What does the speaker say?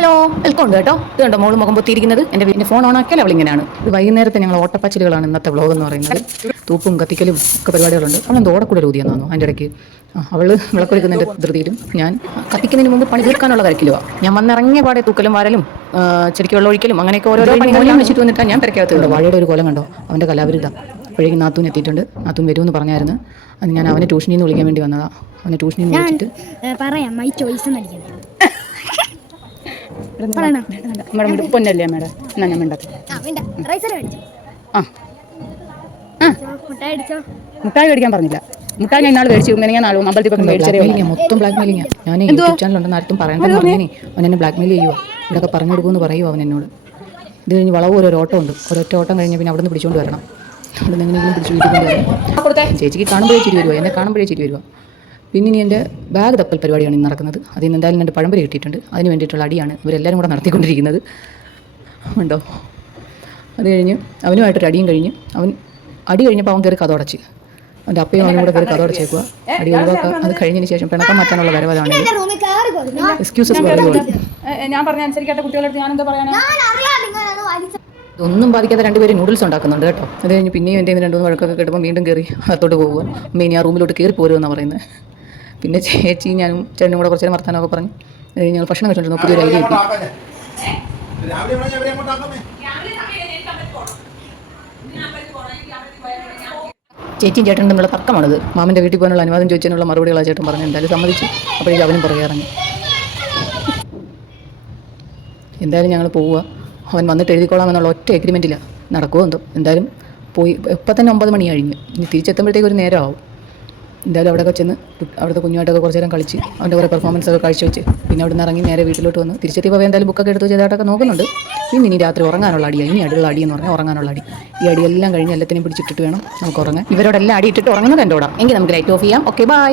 Hello welcome ഉണ്ട് കേട്ടോ. ഇത് കണ്ടോ മോള് മുഖം പൊത്തിയിരിക്കുന്നത്. എൻ്റെ ഫോൺ ഓൺ ആക്കിയാൽ അവളിങ്ങനെയാണ്. ഇത് വൈകുന്നേരത്തെ ഞങ്ങൾ ഓട്ടപ്പാച്ചിലുകളാണ് ഇന്നത്തെ വ്ളോഗ് എന്ന് പറയുന്നത്. തൂപ്പും കത്തിക്കലും ഒക്കെ പരിപാടികളുണ്ട്. അവളെന്ത് ഓടക്കൂടെ ഊതിയെന്നാണോ അതിൻ്റെ ഇടയ്ക്ക്. അവള് വിളക്കൊരുക്കുന്നതിൻ്റെ ധൃതിയിലും ഞാൻ കത്തിക്കുന്നതിന് മുമ്പ് പണി തീർക്കാനുള്ള കാര്യത്തിലുവാ. ഞാൻ വന്നിറങ്ങിയ പാടെ തൂക്കലും വാരലും ചെടിക്ക് വെള്ളം ഒഴിക്കലും അങ്ങനെയൊക്കെ ഓരോ പണികളും വെച്ചിട്ട് വന്നിട്ടാണ് ഞാൻ പെരക്കകത്തുണ്ട്. വാഴയുടെ ഒരു കോലം കണ്ടോ അവൻ്റെ കലാവിരുദ്ധം. അപ്പോഴേക്കും നാത്തൂൻ എത്തിയിട്ടുണ്ട്. നാത്തൂൻ വരുമെന്ന് പറഞ്ഞായിരുന്നു. അത് ഞാൻ അവനെ ട്യൂഷനിൽ നിന്ന് വിളിക്കാൻ വേണ്ടി വന്നതാണ്. അവനെ ട്യൂഷനിൽ നിന്ന് വിളിച്ചിട്ട് പറയാം മൈ ചോയ്സ് നടിക്കണം. മേഡം പൊന്നല്ലേ മേഡം എന്നാ ഞാൻ വേണ്ടത്. മുട്ടായി മേടിക്കാൻ പറഞ്ഞില്ല. മുട്ടായി ഞാൻ ഇന്നാൾ മേടിച്ചു. ഞാൻ നാളും അമ്പലത്തിൽ പോയി മേടിച്ചറിയാം. മൊത്തം ബ്ലാക്ക് മെയിലിംഗ്. ഞാൻ യൂട്യൂബ് ചാനലുണ്ടെന്ന് ആർക്കും പറയണ്ടെന്ന് പറഞ്ഞേനെ. അവൻ എന്നെ ബ്ലാക്ക് മെയിൽ ചെയ്യുക. ഇവിടെയൊക്കെ പറഞ്ഞു കൊടുക്കുമെന്ന് പറയുമോ അവൻ എന്നോട്. ഇത് കഴിഞ്ഞ് വളവ് ഒരു ഓട്ടം ഉണ്ട്. ഒരൊറ്റ ഓട്ടം കഴിഞ്ഞ് പിന്നെ അവിടെ നിന്ന് പിടിച്ചുകൊണ്ട് വരണം. അവിടെ നിന്ന് എങ്ങനെയെങ്കിലും പിടിച്ച് വീട്ടിൽ കൊണ്ടുവരണം. ചേച്ചിക്ക് കാണുമ്പോഴേ ചിരി വരുമോ, എന്നെ കാണുമ്പോഴേ ചിരി വരുമോ. പിന്നെ ഇനി എൻ്റെ ബാഗ് തപ്പൽ പരിപാടിയാണ് ഇന്ന് നടക്കുന്നത്. അതിൽ നിന്ന് എന്തായാലും എൻ്റെ പഴംപൊരി കിട്ടിയിട്ടുണ്ട്. അതിന് വേണ്ടിയിട്ടുള്ള അടിയാണ് ഇവരെല്ലാവരും കൂടെ നടത്തിക്കൊണ്ടിരിക്കുന്നത്. ഉണ്ടോ. അത് കഴിഞ്ഞ് അവനുമായിട്ടൊരു അടിയും കഴിഞ്ഞ് അടി കഴിഞ്ഞപ്പോൾ അവൻ കയറി കഥോടച്ച്. അവൻ്റെ അപ്പയും അവനും കൂടെ കയറി കഥോടച്ചേക്കുക. അടി ഒഴിവാക്കുക. അത് കഴിഞ്ഞതിന് ശേഷം പിണക്കം മാറ്റാനുള്ള വരവതാണ്. എക്സ്ക്യൂസസ് പറയുള്ളൂ. ഞാൻ പറഞ്ഞ അനുസരിക്കാത്ത കുട്ടികളെടുത്ത് ഞാൻ എന്താ പറയാനാ. ഒന്നും ബാധിക്കാത്ത രണ്ടുപേരും നൂഡിൽസ് ഉണ്ടാക്കുന്നുണ്ട് കേട്ടോ. അത് കഴിഞ്ഞ് പിന്നെയും എൻ്റെ രണ്ടു മൂന്ന് വഴക്കൊക്കെ കിട്ടുമ്പോൾ വീണ്ടും കയറി അകത്തോട്ട് പോകുക. അമ്മ ഇനി ആ റൂമിലോട്ട് കയറി പോരുമെന്നാണ് പറയുന്നത്. പിന്നെ ചേച്ചി ഞാനും ചേട്ടനും കൂടെ കുറച്ച് നേരം വർത്താനമൊക്കെ പറഞ്ഞു. ഞങ്ങൾ ഭക്ഷണം കഴിച്ചിട്ടുണ്ടോ പുതിയൊരു ഐഡിയ കിട്ടി. ചേച്ചിയും ചേട്ടനും തമ്മിലുള്ള തർക്കമാണിത്. മാമൻ്റെ വീട്ടിൽ പോകാനുള്ള അനുവാദം ചോദിച്ചതിനുള്ള മറുപടികളാണ് ചേട്ടൻ പറഞ്ഞു. എന്തായാലും സമ്മതിച്ചു. അപ്പോഴേക്കും അവനും പുറകെ ഇറങ്ങി. എന്തായാലും ഞങ്ങൾ പോവുക. അവൻ വന്നിട്ട് എഴുതിക്കോളാമെന്നുള്ള ഒറ്റ എഗ്രിമെൻറ്റില്ല. നടക്കുമോ എന്തോ. എന്തായാലും പോയി. ഇപ്പം തന്നെ 9 മണി കഴിഞ്ഞ്. ഇനി തിരിച്ചെത്തുമ്പോഴത്തേക്ക് ഒരു നേരമാവും. എന്തായാലും അവിടെയൊക്കെ ചെന്ന് അവിടുത്തെ കുഞ്ഞുമായിട്ടൊക്കെ കുറച്ച് നേരം കളിച്ച് അവൻ്റെ കുറേ പെർഫോമൻസ് ഒക്കെ കാഴ്ചവെച്ച് പിന്നെ അവിടെ നിന്ന് ഇറങ്ങി നേരെ വീട്ടിലോട്ട് വന്ന് തിരിച്ചെത്തിയപ്പോൾ എന്തായാലും ബുക്കൊക്കെ എടുത്ത് ചെയ്തായിട്ടൊക്കെ നോക്കുന്നുണ്ട്. പിന്നെ ഇനി രാത്രി ഉറങ്ങാനുള്ള അടിയാണ്. ഇനി അടുള്ള അടി എന്ന് പറഞ്ഞാൽ ഉറങ്ങാനുള്ള അടി. ഈ അടിയെല്ലാം കഴിഞ്ഞ് എല്ലാത്തിനെയും പിടിച്ചിട്ടിട്ട് വേണം നമുക്ക് ഉറങ്ങാൻ. ഇവരോടെല്ലാം അടി ഇട്ടിട്ട് ഉറങ്ങുന്നത് എൻ്റെ കൂടെ. എങ്കിൽ നമുക്ക് ലൈറ്റ് ഓഫ് ചെയ്യാം. Okay bye.